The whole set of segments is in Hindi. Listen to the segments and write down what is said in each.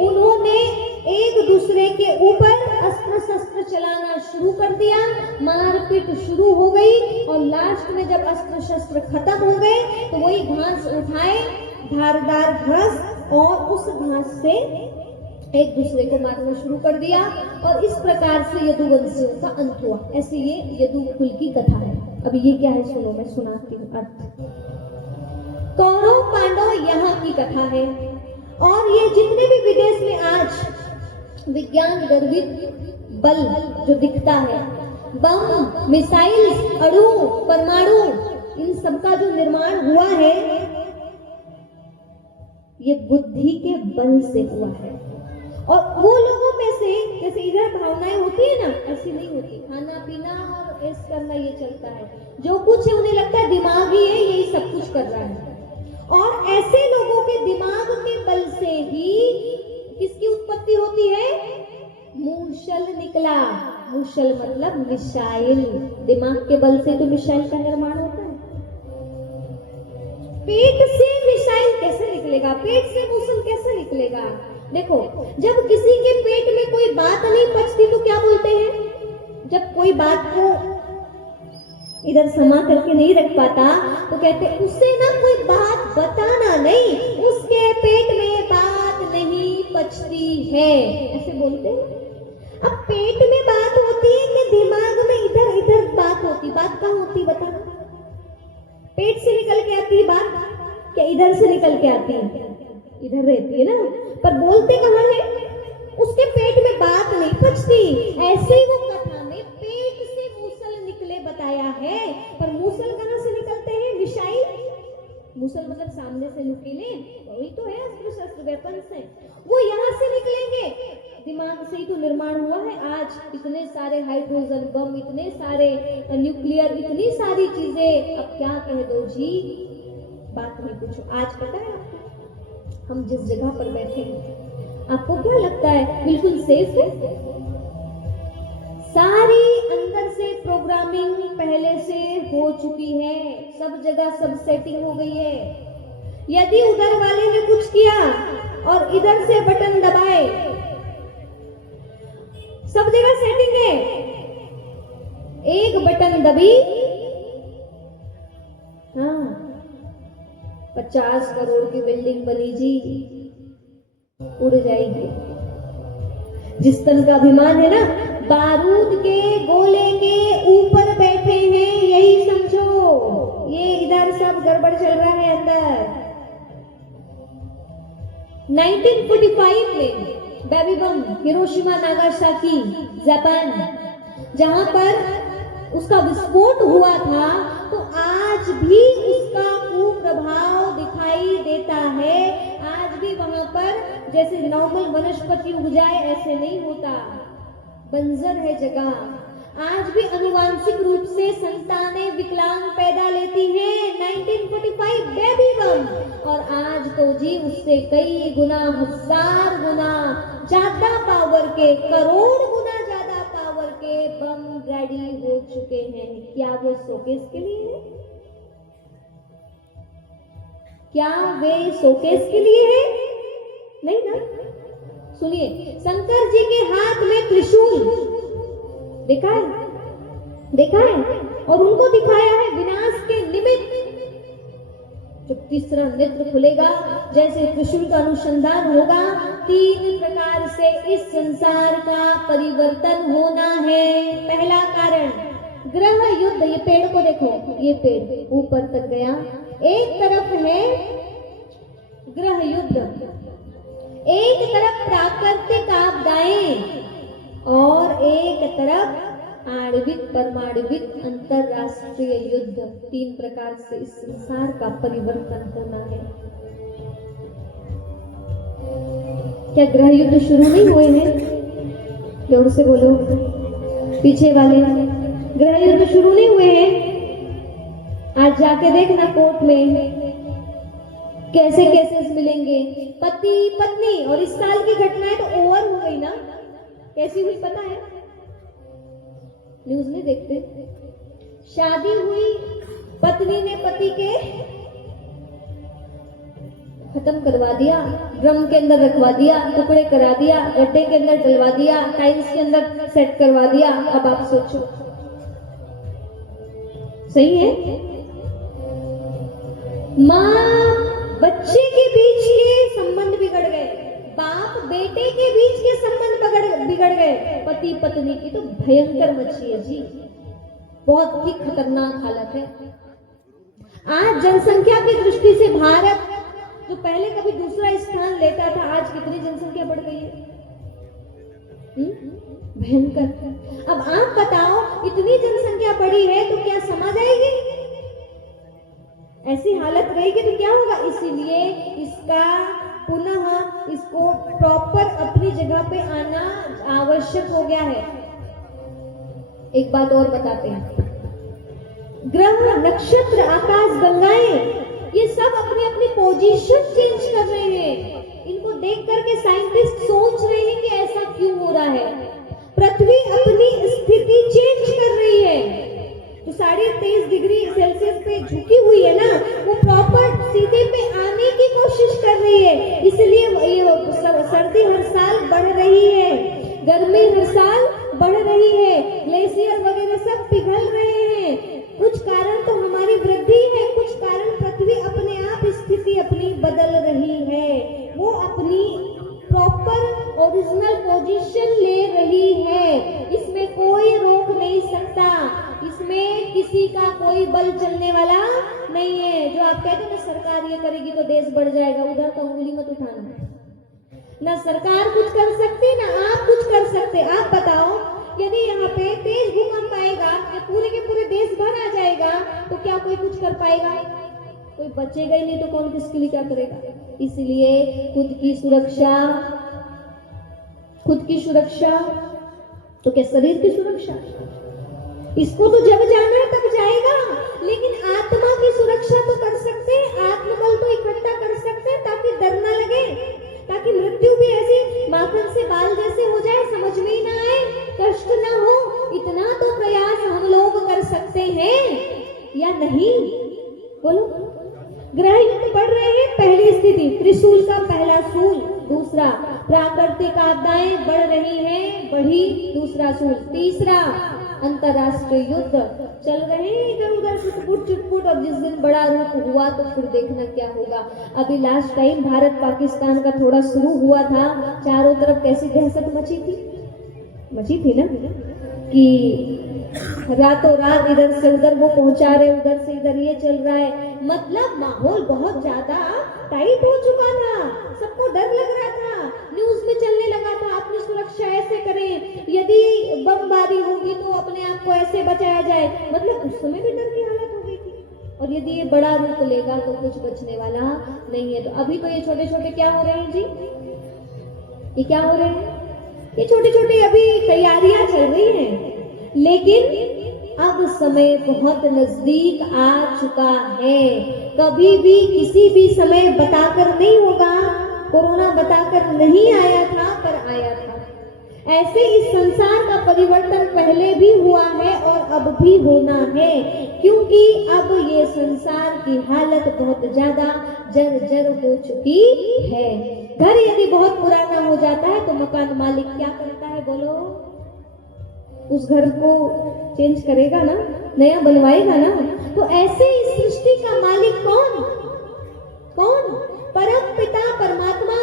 उन्होंने एक दूसरे के ऊपर अस्त्र शस्त्र चलाना शुरू कर दिया, मारपीट शुरू हो गई और लास्ट में जब अस्त्र शस्त्र खत्म हो गए तो वही घास उठाए, धारदार घास, और उस घास से एक दूसरे को मारना शुरू कर दिया और इस प्रकार से यदुवंशियों का अंत हुआ। ऐसे ये यदुकुल की कथा है। अब ये क्या है सुनो, मैं सुनाती हूँ अर्थ। कौरव पांडव यहाँ की कथा है और ये जितने भी विदेश में आज विज्ञान गर्वित बल जो दिखता है, बम, मिसाइल, अणु, परमाणु, इन सबका जो निर्माण हुआ है ये बुद्धि के बल से हुआ है। और वो लोगों में से जैसे इधर भावनाएं होती है ना, ऐसी नहीं होती। खाना पीना और ऐस करना ये चलता है, जो कुछ है उन्हें लगता है दिमाग ही है यही सब कुछ कर रहा है। और ऐसे लोगों के दिमाग के बल से ही किसकी उत्पत्ति होती है? मूषल निकला। मूषल मतलब मिसाइल। दिमाग के बल से तो मिसाइल का निर्माण होता है। पेट से मिसाइल कैसे निकलेगा? पेट से मूसल कैसे निकलेगा? देखो, जब किसी के पेट में कोई बात नहीं पचती तो क्या बोलते हैं? जब कोई बात को इधर समा करके नहीं रख पाता तो कहते हैं उसे ना कोई बात बताना नहीं, उसके पेट में बात नहीं पचती है, ऐसे बोलते हैं। अब पेट में बात होती है कि दिमाग में इधर इधर बात होती? बात कहाँ होती बताना? पेट से निकल के आती है बात, क्या इधर से निकल के आती है? इधर रहती है ना, पर बोलते कहाँ है? उसके पेट में बात नहीं पचती। ऐसे ही वो कथा में पेट से मूसल निकले बताया है, पर मूसल कहाँ से निकलते हैं? मिसाइल। मूसल मतलब सामने से नुकीले, वही तो है, अस्त्र शस्त्र वेपन्स हैं, वो यहाँ से निकलेंगे। दिमाग से ही तो निर्माण हुआ है। आज इतने सारे हाइड्रोजन बम, इतने सारे न्यूक्लियर, इतनी सारी चीजें, अब क्या कह दो जी, बात नहीं पूछो। आज पता है आपको, हम जिस जगह पर बैठे हैं, आपको क्या लगता है बिल्कुल सेफ है? सारी अंदर से प्रोग्रामिंग पहले से हो चुकी है, सब जगह सब सेटिंग हो गई है। यदि उधर वाले ने कुछ किया और इधर से बटन दबाए, सब जगह सेटिंग है। एक बटन दबी, हाँ, 50 करोड़ की बिल्डिंग बनी जी, उड़ जाएगी। जिस तन का अभिमान है ना, बारूद के गोले के ऊपर बैठे हैं, यही समझो। ये इधर सब गड़बड़ चल रहा है अंदर। 1945 में बेबी बम हिरोशिमा नागासाकी जापान, जहां पर उसका विस्फोट हुआ था, तो आज भी उसका कुप्रभाव दिखाई देता है। आज भी वहां पर जैसे नॉर्मल वनस्पति उग जाए ऐसे नहीं होता, बंजर है जगह। आज भी अनुवांशिक रूप से संतानें विकलांग पैदा लेती हैं। 1945 बेबी बम, और आज तो जी उससे कई गुना, 1000 गुना ज्यादा पावर के, करोड़ गुना ज्यादा पावर के बम रेडी हो चुके हैं। क्या वो शोकेस के लिए है? क्या वे शोकेस के लिए है? नहीं ना। सुनिए, शंकर जी के हाथ में त्रिशूल देखा है, देखा है, और उनको दिखाया है विनाश के निमित्त। जब तीसरा नेत्र खुलेगा, जैसे त्रिशूल का अनुसंधान होगा, 3 प्रकार से इस संसार का परिवर्तन होना है। पहला कारण ग्रह युद्ध। ये पेड़ को देखो, ये पेड़ ऊपर तक गया, एक तरफ है ग्रह युद्ध, एक तरफ प्राकृतिक आपदाएं, और एक तरफ आणविक परमाणुविक अंतरराष्ट्रीय युद्ध। 3 प्रकार से इस संसार का परिवर्तन होना है। क्या ग्रह युद्ध शुरू नहीं हुए हैं? जोर से बोलो, पीछे वाले, ग्रह युद्ध शुरू नहीं हुए हैं? आज जाके देखना कोर्ट में कैसे केसेस मिलेंगे, पति पत्नी। और इस साल की घटनाएं तो ओवर हो गई ना, कैसी हुई पता है? न्यूज नहीं देखते? शादी हुई, पत्नी ने पति के खत्म करवा दिया, ड्रम के अंदर रखवा दिया, टुकड़े करा दिया, गड्ढे के अंदर डलवा दिया, टाइल्स के अंदर सेट करवा दिया। अब आप सोचो, सही है? माँ बच्चे के बीच के संबंध बिगड़ गए, बाप बेटे के बीच के संबंध बिगड़ गए, पति पत्नी की तो भयंकर मची है जी, बहुत ही खतरनाक हालत है। आज जनसंख्या की दृष्टि से भारत जो पहले कभी दूसरा स्थान लेता था, आज कितनी जनसंख्या बढ़ गई है? भयंकर। अब आप बताओ, इतनी जनसंख्या बढ़ी है तो क्या समझ आएगी? ऐसी हालत रहेगी तो क्या होगा? इसीलिए इसका पुनः इसको प्रॉपर अपनी जगह पे आना आवश्यक हो गया है। एक बात और बताते हैं, ग्रह, नक्षत्र, आकाश गंगाएं, ये सब अपनी अपनी पोजीशन चेंज कर रहे हैं। इनको देख करके साइंटिस्ट सोच रहे हैं कि ऐसा क्यों हो रहा है। पृथ्वी अपनी स्थिति चेंज कर रही है, तो 23.5 डिग्री सेल्सियस पे झुकी हुई है ना, वो प्रॉपर सीधे पे आने की कोशिश कर रही है। इसलिए ये सर्दी हर साल बढ़ रही है, गर्मी हर साल बढ़ रही है, ग्लेशियर वगैरह सब पिघल रहे हैं। कुछ कारण तो हमारी वृद्धि है, कुछ कारण पृथ्वी अपने आप स्थिति अपनी बदल रही है, वो अपनी प्रॉपर ओरिजिनल पोजीशन ले रही है। इसमें कोई रोक नहीं सकता, इसमें किसी का कोई बल चलने वाला नहीं है। जो आप कहते हैं ना सरकार ये करेगी तो देश बढ़ जाएगा, उधर तो उंगली मत उठाना। ना सरकार कुछ कर सकती, ना आप कुछ कर सकते। आप बताओ, यदि यहाँ पे तेज भूकंप आएगा या पूरे के पूरे देश भर आ जाएगा तो क्या कोई कुछ कर पाएगा? कोई बचेगा ही नहीं, तो कौन किसके लिए क्या करेगा? इसलिए खुद की सुरक्षा तो क्या शरीर की सुरक्षा, इसको तो जब जाना है तब जाएगा, लेकिन आत्मा की सुरक्षा तो कर सकते हैं, आत्मबल तो इकट्ठा कर सकते हैं ताकि डर ना लगे, ताकि मृत्यु भी ऐसी माखन से बाल जैसे हो जाए, समझ में ही ना आए, कष्ट ना हो। इतना तो प्रयास हम लोग कर सकते हैं या नहीं? बोलो। ग्रह युद्ध बढ़ रहे हैं, पहली स्थिति त्रिशूल का पहला सूल, दूसरा प्राकृतिक आपदाएं बढ़ रही हैं, बढ़ी दूसरा सूल, तीसरा अंतरराष्ट्रीय युद्ध चल रहे हैं इधर उधर चुटपुट। और जिस दिन बड़ा रूप हुआ तो फिर देखना क्या होगा। अभी लास्ट टाइम भारत पाकिस्तान का थोड़ा शुरू हुआ था, चारों तरफ कैसी दहशत मची थी ना, कि रातों रात इधर से उधर वो पहुंचा रहे, उधर से इधर ये चल रहा है। मतलब माहौल बहुत ज्यादा टाइट हो चुका था, सबको डर लग रहा था, न्यूज में चलने लगा था अपनी सुरक्षा ऐसे करें, यदि बमबारी होगी तो अपने आप को ऐसे बचाया जाए। मतलब उस समय भी डर की हालत हो गई थी। और यदि ये बड़ा रूप लेगा तो कुछ बचने वाला नहीं है। तो अभी तो ये छोटे छोटे क्या हो रहे हैं जी, ये क्या हो रहे हैं? ये छोटे छोटे अभी तैयारियां चल रही हैं, लेकिन अब समय बहुत नजदीक आ चुका है। कभी भी किसी भी समय बताकर नहीं होगा, कोरोना बताकर नहीं आया था पर आया था। ऐसे इस संसार का परिवर्तन पहले भी हुआ है और अब भी होना है, क्योंकि अब ये संसार की हालत बहुत ज्यादा जर्जर हो चुकी है। घर यदि बहुत पुराना हो जाता है तो मकान मालिक क्या करता है? बोलो, उस घर को चेंज करेगा ना, नया बनवाएगा ना। तो ऐसे इस सृष्टि का मालिक कौन? परम पिता परमात्मा।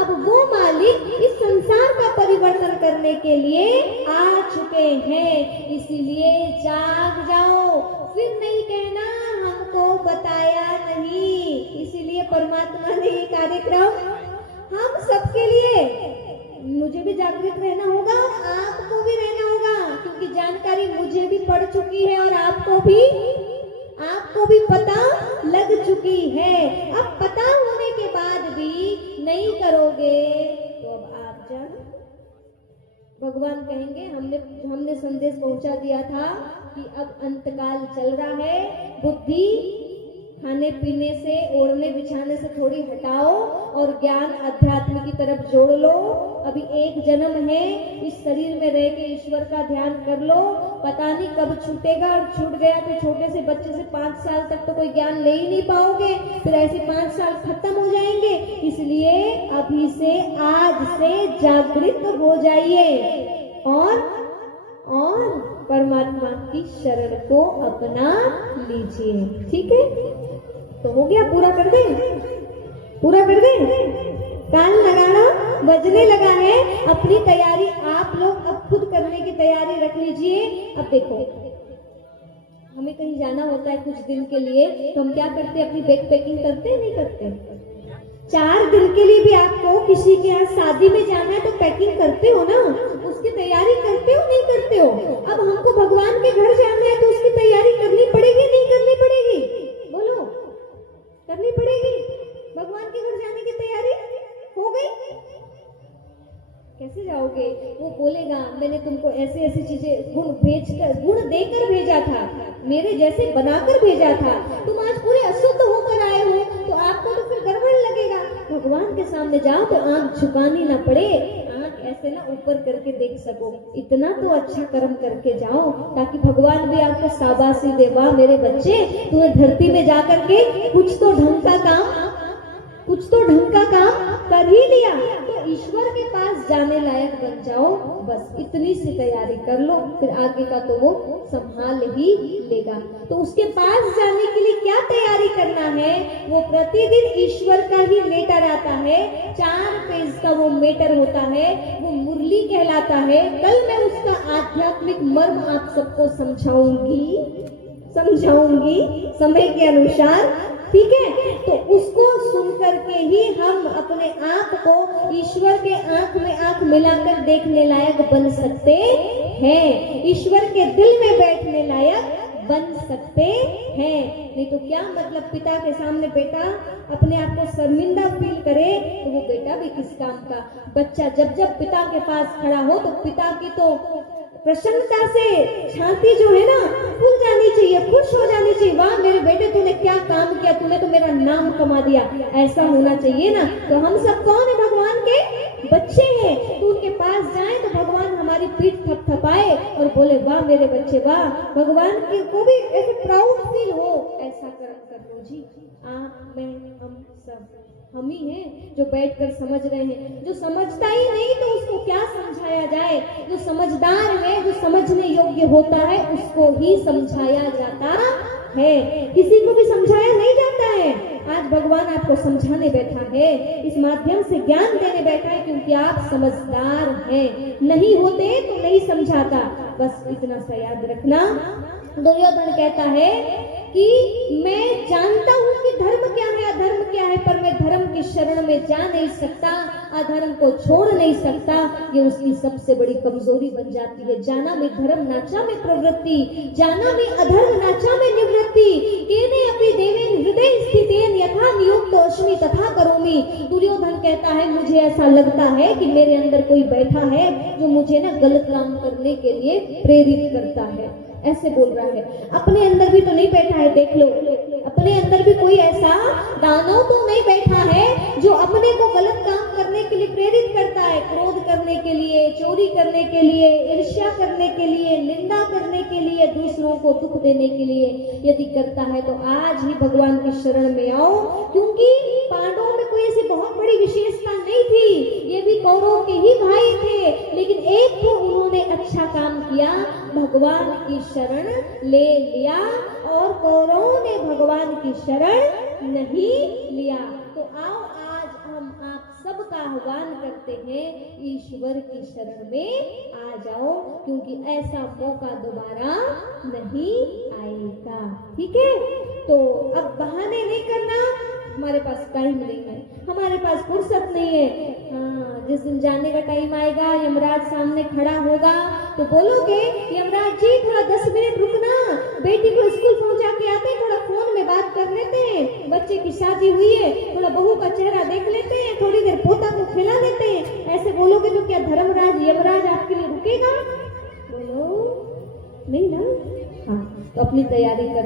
अब वो मालिक इस संसार का परिवर्तन करने के लिए आ चुके हैं। इसीलिए जाग जाओ, फिर नहीं कहना हमको बताया नहीं। इसीलिए परमात्मा ने ये कार्यक्रम हम सबके लिए, मुझे भी जागृत रहना होगा और आपको भी रहना होगा, क्योंकि जानकारी मुझे भी पड़ चुकी है और आपको भी पता लग चुकी है। अब पता होने के बाद भी नहीं करोगे तो अब आप जानो, भगवान कहेंगे हमने संदेश पहुंचा दिया था कि अब अंतकाल चल रहा है, बुद्धि खाने पीने से, ओढ़ने बिछाने से थोड़ी हटाओ और ज्ञान अध्यात्म की तरफ जोड़ लो। अभी एक जन्म है, इस शरीर में रह के ईश्वर का ध्यान कर लो। पता नहीं कब छूटेगा, और छूट गया तो छोटे से बच्चे से 5 साल तक तो कोई ज्ञान ले ही नहीं पाओगे, फिर ऐसे 5 साल खत्म हो जाएंगे। इसलिए अभी से, आज से जागृत हो जाइए और परमात्मा की शरण को अपना लीजिए। ठीक है, तो हो गया, पूरा कर दे, पूरा कर दे। कान लगाना बजने लगा है, अपनी तैयारी आप लोग अब खुद करने की तैयारी रख लीजिए। अब देखो, हमें कहीं जाना होता है कुछ दिन के लिए, तो हम क्या करते हैं, अपनी बैग पैकिंग करते हैं, नहीं करते? 4 दिन के लिए भी आपको किसी के यहाँ शादी में जाना है तो पैकिंग करते हो ना, उसकी तैयारी करते हो, नहीं करते हो? अब हमको भगवान के घर जाना है तो उसकी तैयारी करनी पड़ेगी, नहीं करनी पड़ेगी? बोलो, करनी पड़ेगी। भगवान के घर जाने की तैयारी हो गई? कैसे जाओगे? वो बोलेगा मैंने तुमको ऐसे ऐसी चीजें गुण देकर भेजा था, मेरे जैसे बनाकर भेजा था, तुम आज पूरे अशुद्ध होकर आए हो, तो आपको तो फिर गड़बड़ लगेगा। भगवान के सामने जाओ तो आंख झुकानी ना पड़े, आंख ऐसे ना ऊपर करके देख सको। इतना तो अच्छा कर्म करके जाओ ताकि भगवान भी आपको शाबाशी दे, वाह मेरे बच्चे, तूने धरती में जाकर के कुछ तो ढंग का काम कर ही लिया, तो ईश्वर के पास जाने लायक बन जाओ। बस इतनी सी तैयारी कर लो, फिर आगे का तो वो संभाल ही लेगा। तो उसके पास जाने के लिए क्या तैयारी करना है? वो प्रतिदिन ईश्वर का ही लेटर आता है, 4 पेज का वो मेटर होता है, वो मुरली कहलाता है। कल मैं उसका आध्यात्मिक मर्म आप सबको समझाऊंगी समय के अनुसार। ठीक है, तो उसको सुन करके ही हम अपने आप को ईश्वर के आंख में आंख मिलाकर देखने लायक बन सकते हैं, ईश्वर के दिल में बैठने लायक बन सकते हैं। नहीं तो क्या मतलब, पिता के सामने बेटा अपने आप को शर्मिंदा फील करे तो वो बेटा भी किस काम का? बच्चा जब जब पिता के पास खड़ा हो तो पिता की तो प्रसन्नता से छाती जो है ना फूल जानी चाहिए, खुश हो जानी चाहिए, वाह मेरे बेटे तूने क्या काम किया, तूने तो मेरा नाम कमा दिया, ऐसा होना चाहिए ना। तो हम सब कौन है? भगवान के बच्चे हैं। तो उनके पास जाएं तो भगवान हमारी पीठ थपथपाए और बोले वाह मेरे बच्चे वाह, भगवान को भी ऐसे प्राउड फील हो। ऐसा कर्म कर लो जी, आप मैं हम सब हम ही हैं जो बैठकर समझ रहे हैं। जो समझता ही नहीं तो उसको क्या समझाया जाए? जो समझदार है, जो समझने योग्य होता है, उसको ही समझाया जाता है, किसी को भी समझाया नहीं जाता है। आज भगवान आपको समझाने बैठा है, इस माध्यम से ज्ञान देने बैठा है, क्योंकि आप समझदार हैं। नहीं होते तो नहीं समझाता, बस इतना सा याद रखना। दुर्योधन कहता है कि मैं जानता हूं कि धर्म क्या है, अधर्म क्या है, पर मैं धर्म की शरण में जा नहीं सकता, अधर्म को छोड़ नहीं सकता। ये उसकी सबसे बड़ी कमजोरी बन जाती है। जाना में धर्म, नाचा में प्रवृत्ति, जाना में अधर्म, नाचा में निवृत्ति। केने अपनी देवेन हृदय स्थितेन यथा नियुक्त अस्मि तथा करोमि। दुर्योधन कहता है मुझे ऐसा लगता है कि मेरे अंदर कोई बैठा है जो मुझे ना गलत काम करने के लिए प्रेरित करता है, ऐसे बोल रहा है। अपने अंदर भी तो नहीं बैठा है, देख लो, अपने अंदर भी कोई ऐसा दानव तो नहीं बैठा है जो अपने को गलत काम करने के लिए प्रेरित करता है, क्रोध करने के लिए, चोरी करने के लिए, ईर्ष्या करने के लिए, निंदा करने के लिए, दूसरों को दुख देने के लिए। यदि करता है तो आज ही भगवान की शरण में आओ, क्योंकि पांडवों में कोई ऐसी बहुत बड़ी विशेषता नहीं थी, ये भी कौरवों के ही भाई थे, लेकिन एक तो उन्होंने अच्छा काम किया, भगवान की शरण ले लिया, और कौरवों ने भगवान की शरण नहीं लिया। तो आओ आज हम आप सबका आह्वान करते हैं, ईश्वर की शरण में आ जाओ, क्योंकि ऐसा मौका दोबारा नहीं आएगा। ठीक है, तो अब बहाने नहीं करना, हमारे पास टाइम नहीं है, हमारे पास फुर्सत नहीं है। हाँ, जिस दिन जाने का टाइम आएगा, यमराज सामने खड़ा होगा तो बोलोगे यमराज जी थोड़ा 10 मिनट रुकना, बेटी को स्कूल पहुंचा के आते हैं, थोड़ा फोन में बात कर लेते हैं, बच्चे की शादी हुई है, थोड़ा बहू का चेहरा देख लेते हैं, थोड़ी देर पोता को खिला देते हैं, ऐसे बोलोगे तो क्या धर्मराज यमराज आपके लिए रुकेगा? बोलो नहीं ना। हाँ, तो अपनी तैयारी कर